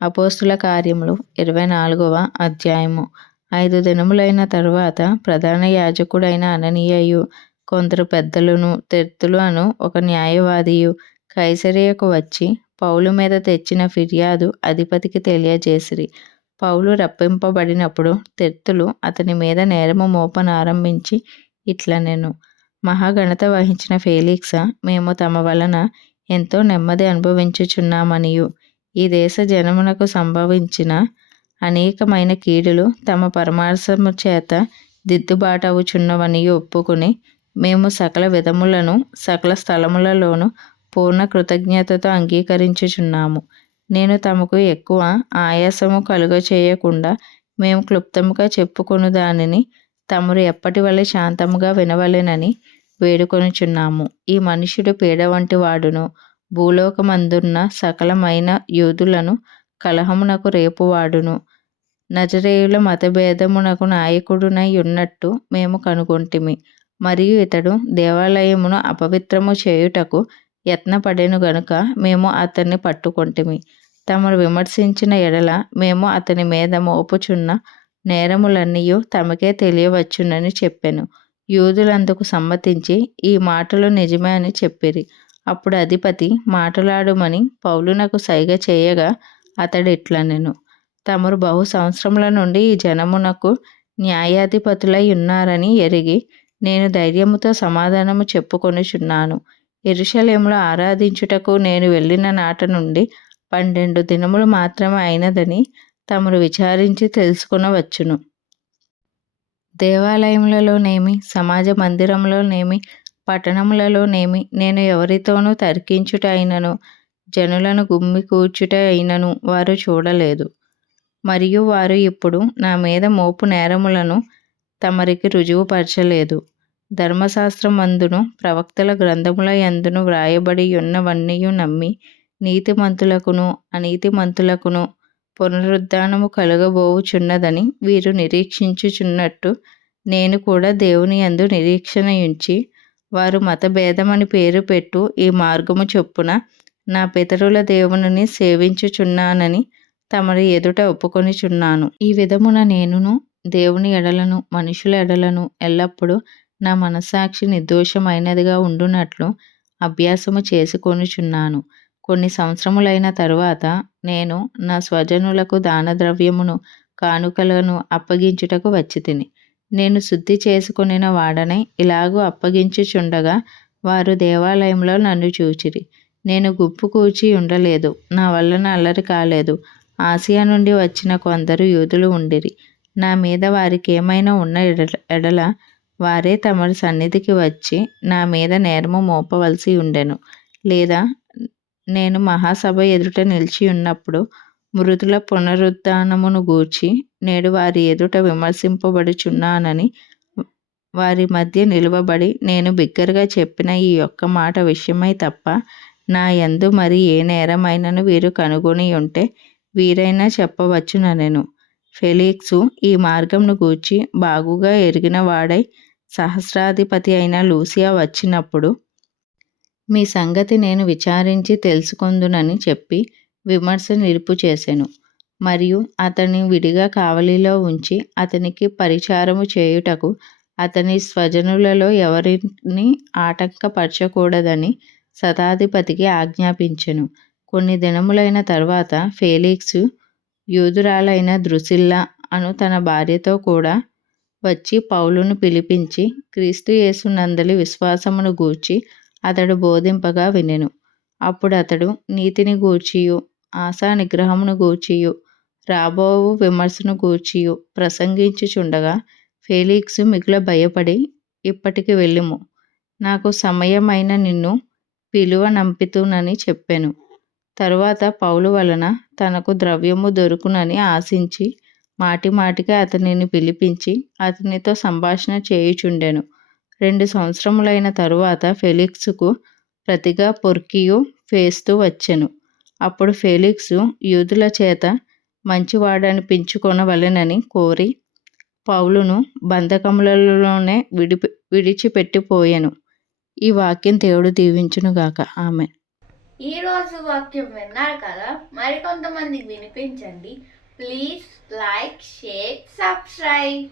అపోస్తుల కార్యములు 24వ అధ్యాయము. 5 దినములైన తరువాత ప్రధాన యాజకుడైన అననీయయు కొందరు పెద్దలును తెర్తులు అను ఒక న్యాయవాదియు కైసరయకు వచ్చి పౌలు మీద తెచ్చిన ఫిర్యాదు అధిపతికి తెలియజేసిరి. పౌలు రప్పింపబడినప్పుడు తెర్తులు అతని మీద నేరము మోపనారంభించి ఇట్లనెను: మహాఘనత వహించిన ఫేలిక్సా, మేము తమ వలన ఎంతో నెమ్మది అనుభవించుచున్నామనియు ఈ దేశ జనమునకు సంభవించిన అనేకమైన కీడులు తమ పరమార్శము చేత దిద్దుబాటవుచున్నవనియు ఒప్పుకుని, మేము సకల విధములను సకల స్థలములలోనూ పూర్ణ కృతజ్ఞతతో అంగీకరించుచున్నాము. నేను తమకు ఎక్కువ ఆయాసము కలుగచేయకుండా మేము క్లుప్తముగా చెప్పుకొను దానిని తమరు ఎప్పటి వలె శాంతముగా వినవలెనని వేడుకొనుచున్నాము. ఈ మనుష్యుడు పీడ వంటి వాడును, భూలోకమందున్న సకలమైన యూదులను కలహమునకు రేపువాడును, నజరేయుల మతభేదమునకు నాయకుడునై ఉన్నట్టు మేము కనుగొంటిమి. మరియు ఇతడు దేవాలయమును అపవిత్రము చేయుటకు యత్నపడెను గనుక మేము అతన్ని పట్టుకొంటిమి. తమరు విమర్శించిన ఎడల మేము అతని మీద మోపుచున్న నేరములన్నీయు తమకే తెలియవచ్చునని చెప్పెను. యూదులందుకు సమ్మతించి ఈ మాటలు నిజమే అని చెప్పిరి. అప్పుడు అధిపతి మాటలాడుమని పౌలునకు సైగ చేయగా అతడిట్లనెను: తమరు బహు సంవత్సరముల నుండి ఈ జనమునకు న్యాయాధిపతులై ఉన్నారని ఎరిగి నేను ధైర్యముతో సమాధానము చెప్పుకొనుచున్నాను. యెరూషలేములో ఆరాధించుటకు నేను వెళ్ళిన నాట నుండి 12 దినములు మాత్రమే అయినదని తమరు విచారించి తెలుసుకొనవచ్చును. దేవాలయములలోనేమి సమాజ మందిరములలోనేమి పట్టణములలోనేమి నేను ఎవరితోనూ తర్కించుట అయినను జనులను గుమ్మికూర్చుట అయినను వారు చూడలేదు. మరియు వారు ఇప్పుడు నా మీద మోపు నేరములను తమరికి రుజువుపరచలేదు. ధర్మశాస్త్రమందును ప్రవక్తల గ్రంథముల యందును వ్రాయబడి యున్నవన్నీయు నమ్మి నీతిమంతులకును అనీతిమంతులకును పునరుద్ధానము కలుగబోవుచున్నదని వీరు నిరీక్షించుచున్నట్టు నేను కూడా దేవుని యందు నిరీక్షణయుంచి, వారు మతభేదమని పేరు పెట్టు ఈ మార్గము చొప్పున నా పితరుల దేవునిని సేవించుచున్నానని తమరి ఎదుట ఒప్పుకొనుచున్నాను. ఈ విధమున నేనును దేవుని ఎడలను మనుషుల ఎడలను ఎల్లప్పుడూ నా మనస్సాక్షి నిర్దోషమైనదిగా ఉండునట్లు అభ్యాసము చేసుకొనుచున్నాను. కొన్ని సంవత్సరములైన తరువాత నేను నా స్వజనులకు దానద్రవ్యమును కానుకలను అప్పగించుటకు వచ్చితిని. నేను శుద్ధి చేసుకొనిన వాడనై ఇలాగూ అప్పగించుచుండగా వారు దేవాలయంలో నన్ను చూచిరి. నేను గుంపు కూర్చి ఉండలేదు, నా వలన అల్లరి కాలేదు. ఆసియా నుండి వచ్చిన కొందరు యూదులు ఉండిరి. నా మీద వారికేమైనా ఉన్న ఎడల వారే తమరి సన్నిధికి వచ్చి నా మీద నేరము మోపవలసి ఉండెను. లేదా నేను మహాసభ ఎదుట నిలిచి ఉన్నప్పుడు మృతుల పునరుద్ధానమును గూర్చి నేడు వారి ఎదుట విమర్శింపబడుచున్నానని వారి మధ్య నిలువబడి నేను బిగ్గరగా చెప్పిన ఈ ఒక్క మాట విషయమై తప్ప నా యందు మరి ఏ నేరమైనను వీరు కనుగొని ఉంటే వీరైనా చెప్పవచ్చుననెను. ఫెలిక్సు ఈ మార్గమును గూర్చి బాగుగా ఎరిగిన వాడై సహస్రాధిపతి అయిన లూసియా వచ్చినప్పుడు మీ సంగతి నేను విచారించి తెలుసుకొందునని చెప్పి విమర్శ నిలుపు చేసెను. మరియు అతని విడిగా కావలిలో ఉంచి అతనికి పరిచారము చేయుటకు అతని స్వజనులలో ఎవరిని ఆటంకపరచకూడదని శతాధిపతికి ఆజ్ఞాపించెను. కొన్ని దినములైన తరువాత ఫేలిక్సు యూదురాలైన ద్రుసిల్లా అను తన భార్యతో కూడా వచ్చి పౌలును పిలిపించి క్రీస్తు యేసునందలి విశ్వాసమును గూర్చి అతడు బోధింపగా వినెను. అప్పుడు అతడు నీతిని గూర్చియు ఆశా నిగ్రహమును గూర్చియు రాబోవు విమర్శను గూర్చియు ప్రసంగించుచుండగా ఫేలిక్సు మిగుల భయపడి, ఇప్పటికి వెళ్ళుము, నాకు సమయమైన నిన్ను పిలువనంపితునని చెప్పెను. తరువాత పౌలు వలన తనకు ద్రవ్యము దొరుకునని ఆశించి మాటిమాటికి అతనిని పిలిపించి అతనితో సంభాషణ చేయుచుండెను. 2 సంవత్సరములైన తరువాత ఫెలిక్సుకు ప్రతిగా పొర్కియు ఫేస్తు వచ్చెను. అప్పుడు ఫేలిక్సు యూదుల చేత మంచివాడనిపించుకొనవలెనని కోరి పౌలును బంధకములలోనే విడిచిపెట్టిపోయెను. ఈ వాక్యం దేవుడు దీవించునుగాక. ఆమేన్. ఈరోజు వాక్యం విన్నారు కదా, మరికొంతమందికి వినిపించండి. Please like, share, subscribe.